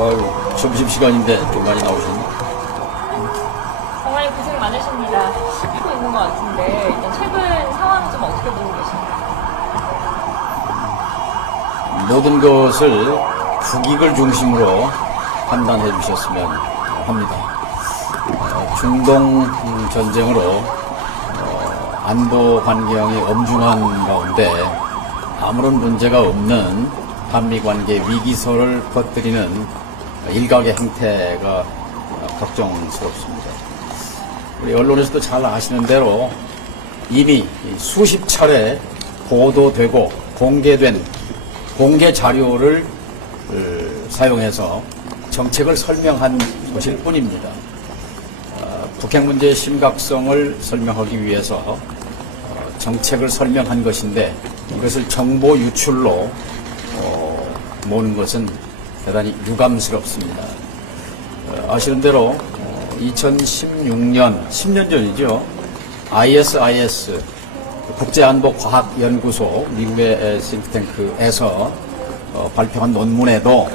아유, 점심시간인데 좀 많이 나오셨네. 정말 고생 많으십니다. 쉬고 있는 것 같은데 일단 최근 상황을 좀 어떻게 보고 계십니까? 모든 것을 국익을 중심으로 판단해 주셨으면 합니다. 중동 전쟁으로 안보 환경이 엄중한 가운데 아무런 문제가 없는 한미 관계 위기설을 퍼뜨리는 일각의 행태가 걱정스럽습니다. 우리 언론에서도 잘 아시는 대로 이미 수십 차례 보도되고 공개된 공개 자료를 사용해서 정책을 설명한 것일 뿐입니다. 북핵 문제의 심각성을 설명하기 위해서 정책을 설명한 것인데 이것을 정보 유출로 모는 것은 대단히 유감스럽습니다. 아시는 대로 2016년, 10년 전이죠. ISIS 국제안보과학연구소 미국의 싱크탱크에서 발표한 논문에도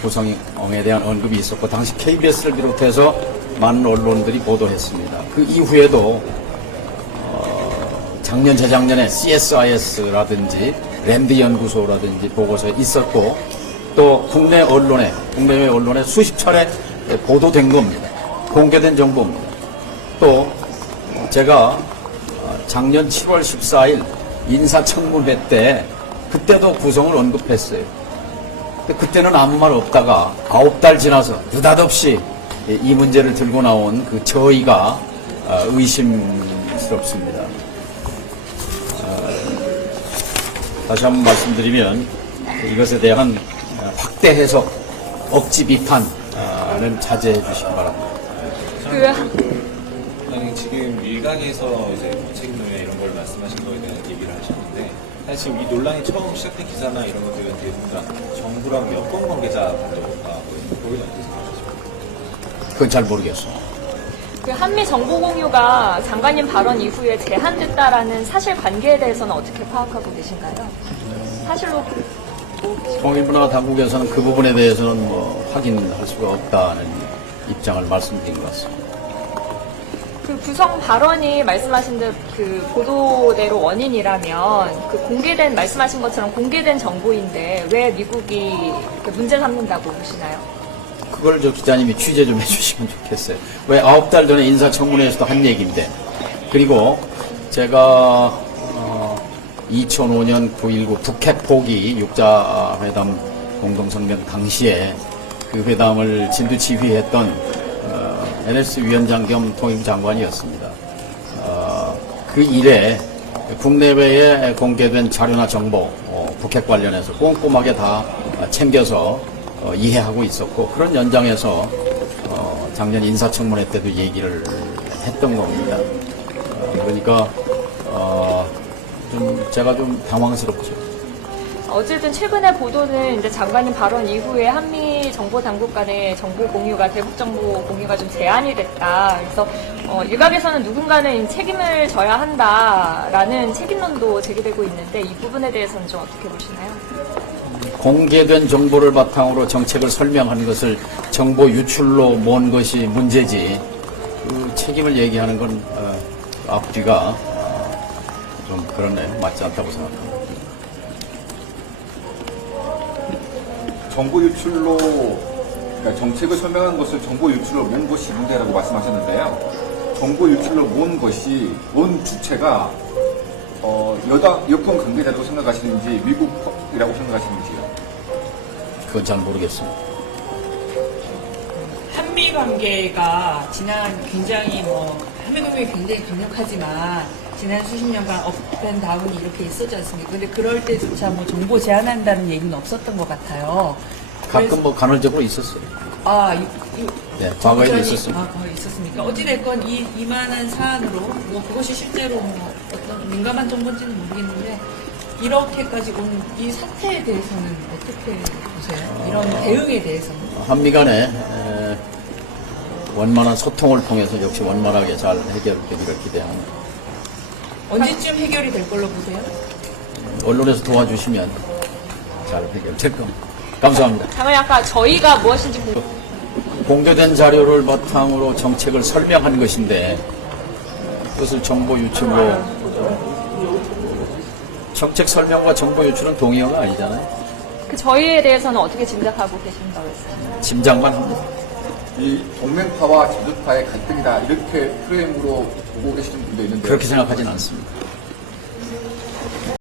구성에 대한 언급이 있었고 당시 KBS를 비롯해서 많은 언론들이 보도했습니다. 그 이후에도 작년, 재작년에 CSIS라든지 랜드 연구소라든지 보고서에 있었고 또 국내외 언론에 수십 차례 보도된 겁니다. 공개된 정보입니다. 또 제가 작년 7월 14일 인사청문회 때 그때도 구성을 언급했어요. 근데 그때는 아무 말 없다가 9달 지나서 느닷없이 이 문제를 들고 나온 그 저희가 의심스럽습니다. 다시 한번 말씀드리면 이것에 대한 확대 해석, 억지 비판은 자제해 주시기 바랍니다. 아니, 지금 일각에서 이제 책임론이나 이런 걸 말씀하신 거에 대한 얘기를 하셨는데 사실 지금 이 논란이 처음 시작된 기사나 이런 것들은 대부분 정부랑 여권 관계자 간도가 거기는 어떻게 생각하십니까? 그건 잘 모르겠어요. 그 한미 정보 공유가 장관님 발언 이후에 제한됐다라는 사실관계에 대해서는 어떻게 파악하고 계신가요? 사실로 통일부나 당국에서는 그 부분에 대해서는 확인할 수가 없다는 입장을 말씀드린 것 같습니다. 그 구성 발언이 말씀하신 그 보도대로 원인이라면 그 말씀하신 것처럼 공개된 정보인데 왜 미국이 문제 삼는다고 보시나요? 그걸 기자님이 취재 좀 해주시면 좋겠어요. 왜 9달 전에 인사청문회에서도 한 얘기인데 그리고 제가 2005년 9.19 북핵 포기 6자 회담 공동성명 당시에 그 회담을 진두지휘했던 NS 위원장 겸 통일부 장관이었습니다. 그 일에 국내외에 공개된 자료나 정보 북핵 관련해서 꼼꼼하게 다 챙겨서 이해하고 있었고 그런 연장에서 작년 인사청문회 때도 얘기를 했던 겁니다. 그러니까 제가 좀 당황스럽죠. 어쨌든 최근의 보도는 이제 장관님 발언 이후에 한미 정보 당국 간의 정보 공유가 대북 정보 공유가 좀 제한이 됐다. 그래서 일각에서는 누군가는 책임을 져야 한다라는 책임론도 제기되고 있는데 이 부분에 대해서는 좀 어떻게 보시나요? 공개된 정보를 바탕으로 정책을 설명한 것을 정보 유출로 모은 것이 문제지 그 책임을 얘기하는 건 앞뒤가 좀 그러네 맞지 않다고 생각합니다. 정보 유출로 그러니까 정책을 설명한 것을 정보 유출로 모은 것이 문제라고 말씀하셨는데요. 정보 유출로 모은 것이 모은 주체가 여권 관계자라고 생각하시는지 미국이라고 생각하시는지요? 그건 잘 모르겠습니다. 한미 관계가 굉장히 한미 관계가 굉장히 강력하지만 지난 수십 년간 업된 다운이 이렇게 있었지 않습니까? 근데 그럴 때조차 정보 제한한다는 얘기는 없었던 것 같아요. 가끔 간헐적으로 있었어요. 네, 과거에도 있었습니다. 과거에 있었습니까? 어찌됐건 이만한 사안으로 그것이 실제로 어떤 민감한 정보인지는 모르겠는데 이렇게까지 온 이 사태에 대해서는 어떻게 보세요? 이런 대응에 대해서는? 한미 간에 원만한 소통을 통해서 역시 원만하게 잘 해결되기를 기대합니다. 언제쯤 해결이 될 걸로 보세요? 언론에서 도와주시면 잘 해결될 겁니다. 감사합니다. 장관님 아까 저희가 무엇인지 공개된 자료를 바탕으로 정책을 설명한 것인데 그것을 정보 유출로 정책 설명과 정보 유출은 동의어가 아니잖아요. 그 저희에 대해서는 어떻게 짐작하고 계신다고 했어요? 짐작만 합니다. 이 동맹파와 자주파의 갈등이다 이렇게 프레임으로 보고 계시는 분도 있는데 그렇게 생각하지는 않습니다.